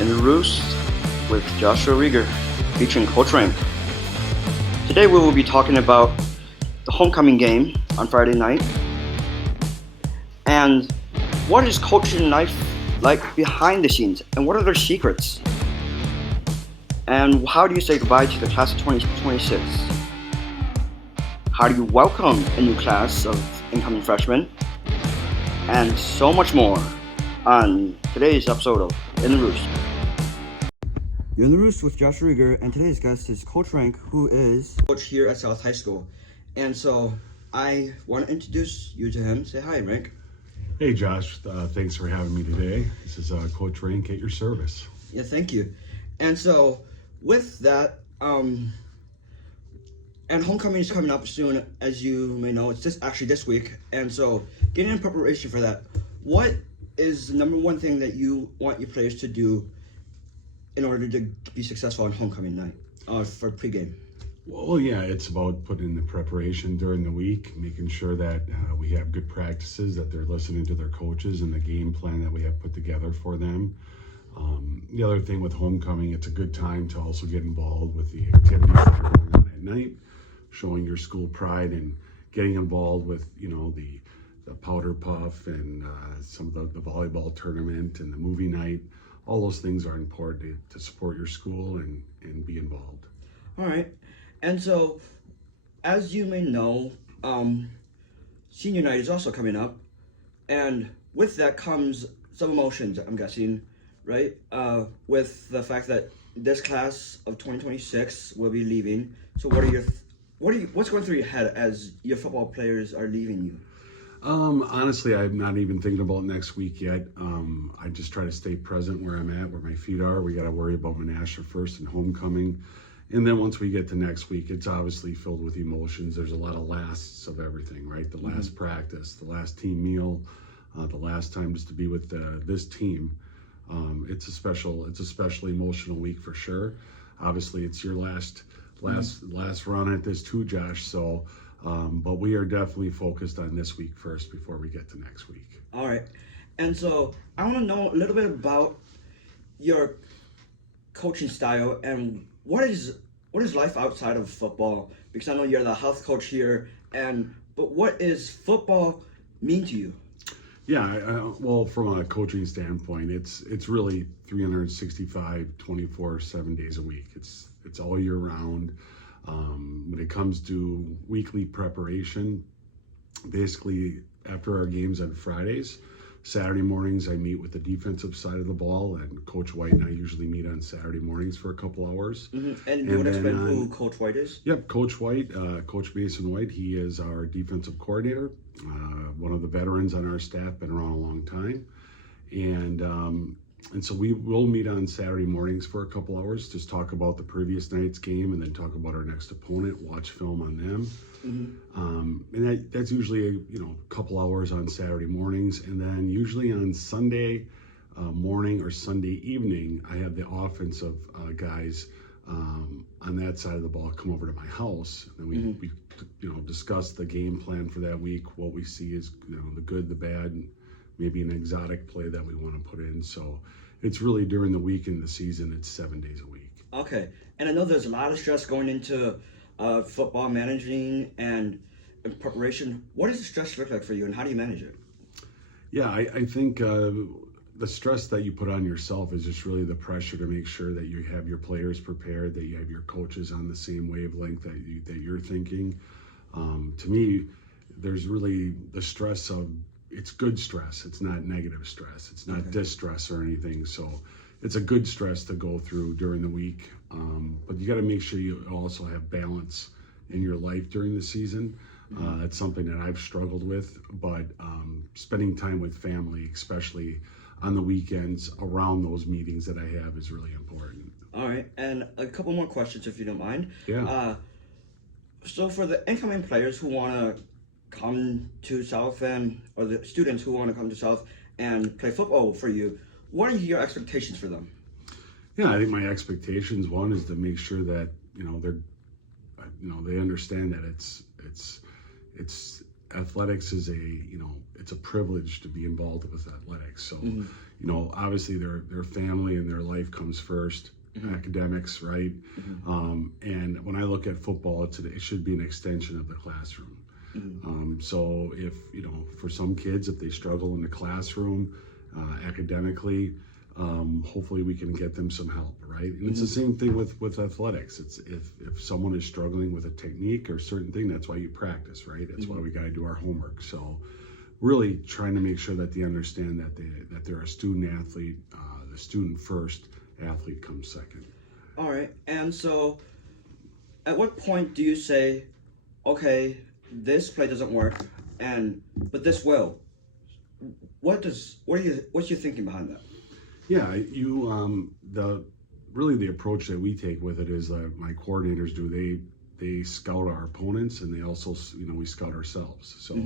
in Roost with Joshua Rueger, featuring Coach Rank. Today we will be talking about the homecoming game on Friday night and what is coaching life like behind the scenes and what are their secrets and how do you say goodbye to the class of 2026? How do you welcome a new class of incoming freshmen? And so much more on today's episode of In the Roost. You're in the Roost with Josh Rueger, and today's guest is Coach Rank, who is coach here at South High School. And so I want to introduce you to him. Say hi, Rank. Hey, Josh. Thanks for having me today. This is Coach Rank at your service. Yeah, thank you. And so with that, and homecoming is coming up soon, as you may know. It's this week. And so getting in preparation for that, what is the number one thing that you want your players to do in order to be successful on homecoming night for pregame? Well, yeah, it's about putting in the preparation during the week, making sure that we have good practices, that they're listening to their coaches and the game plan that we have put together for them. The other thing with homecoming, it's a good time to also get involved with the activities that are going on at night, showing your school pride and getting involved with, the powder puff and some of the volleyball tournament and the movie night. All those things are important to support your school and be involved. All right. And so, as you may know, senior night is also coming up. And with that comes some emotions, I'm guessing, right? With the fact that this class of 2026 will be leaving. So what's going through your head as your football players are leaving you? Honestly, I'm not even thinking about next week yet. I just try to stay present where I'm at, where my feet are. We got to worry about Menasha first and homecoming. And then once we get to next week, it's obviously filled with emotions. There's a lot of lasts of everything, right? The last practice, the last team meal, the last time just to be with this team. It's a especially emotional week for sure. Obviously, it's your last run at this too, Josh. So, but we are definitely focused on this week first before we get to next week. All right. And so I want to know a little bit about your coaching style and what is life outside of football? Because I know you're the health coach here, but what is football mean to you? Yeah, well, from a coaching standpoint, it's really 365, 24/7 days a week. It's all year round. When it comes to weekly preparation, basically after our games on Fridays, Saturday mornings I meet with the defensive side of the ball, and Coach White and I usually meet on Saturday mornings for a couple hours. Mm-hmm. And you want to explain who Coach White is? Yep, Coach White, Coach Mason White. He is our defensive coordinator, one of the veterans on our staff, been around a long time, and so we will meet on Saturday mornings for a couple hours, just talk about the previous night's game and then talk about our next opponent, watch film on them. Mm-hmm. And that's usually a couple hours on Saturday mornings, and then usually on Sunday morning or Sunday evening, I have the offensive guys on that side of the ball come over to my house, and we discuss the game plan for that week, what we see is the good, the bad, and maybe an exotic play that we want to put in. So it's really during the week in the season, it's 7 days a week. Okay. And I know there's a lot of stress going into football managing and preparation. What does the stress look like for you and how do you manage it? Yeah, I think the stress that you put on yourself is just really the pressure to make sure that you have your players prepared, that you have your coaches on the same wavelength that you're thinking. To me, there's really the stress of, it's good stress. It's not negative stress. It's not distress or anything. So it's a good stress to go through during the week. But you got to make sure you also have balance in your life during the season. That's something that I've struggled with, but spending time with family, especially on the weekends around those meetings that I have, is really important. All right. And a couple more questions, if you don't mind. Yeah. So for the incoming players who want to come to South or the students who want to come to South and play football for you, what are your expectations for them? Yeah, I think my expectations, one, is to make sure that they understand that it's athletics is it's a privilege to be involved with athletics. So, obviously their family and their life comes first. Academics, right? And when I look at football, it should be an extension of the classroom. So if, for some kids, if they struggle in the classroom academically, hopefully we can get them some help, right? And it's the same thing with athletics. It's if someone is struggling with a technique or a certain thing, that's why you practice, right? That's why we got to do our homework. So really trying to make sure that they understand that they're a student athlete, the student first, athlete comes second. All right. And so at what point do you say, okay, this play doesn't work, but this will? What's your thinking behind that? Yeah, the approach that we take with it is that my coordinators do. They scout our opponents, and they also, we scout ourselves. So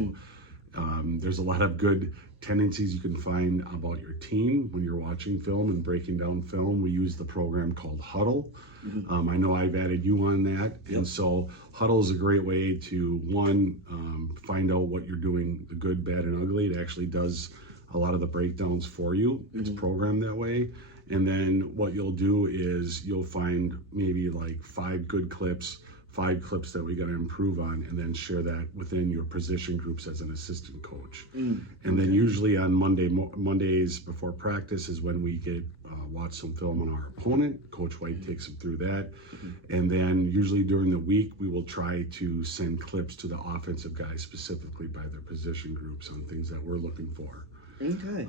there's a lot of good tendencies you can find about your team when you're watching film and breaking down film. We use the program called Huddle. I know I've added you on that. And so Huddle is a great way to, find out what you're doing, the good, bad, and ugly. It actually does a lot of the breakdowns for you. It's programmed that way. And then what you'll do is you'll find maybe like 5 good clips, 5 clips that we got to improve on, and then share that within your position groups as an assistant coach. And then usually on Mondays before practice is when we get watch some film on our opponent. Coach White takes them through that. And then usually during the week, we will try to send clips to the offensive guys specifically by their position groups on things that we're looking for. Okay.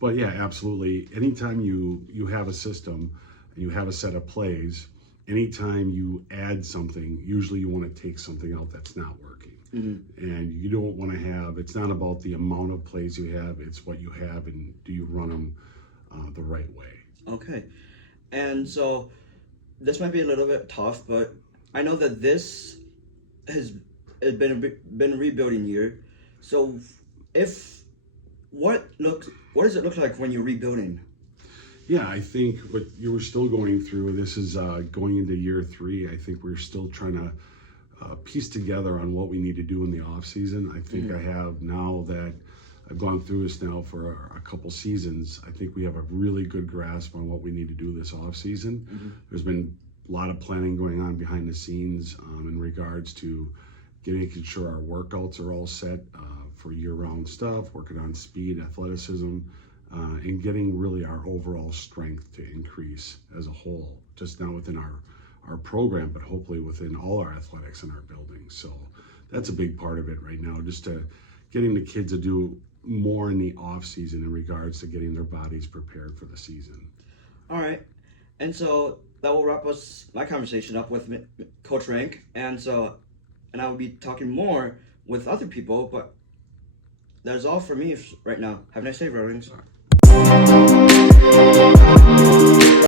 But yeah, absolutely. Anytime you have a system and you have a set of plays, anytime you add something, usually you want to take something out that's not working. And you don't want to have, it's not about the amount of plays you have, it's what you have and do you run them the right way. Okay. And so this might be a little bit tough, but I know that this has been a rebuilding year. So what does it look like when you're rebuilding? Yeah, I think what you were still going through, this is going into year 3. I think we're still trying to piece together on what we need to do in the off season. I think I have, now that I've gone through this now for a couple seasons, I think we have a really good grasp on what we need to do this off season. There's been a lot of planning going on behind the scenes in regards to making sure our workouts are all set for year-round stuff, working on speed, athleticism, and getting really our overall strength to increase as a whole, just not within our program, but hopefully within all our athletics in our buildings. So that's a big part of it right now, just to getting the kids to do more in the off season in regards to getting their bodies prepared for the season. All right. And so that will wrap my conversation up with Coach Rank. And I will be talking more with other people, but that is all for me right now. Have a nice day, Rollings.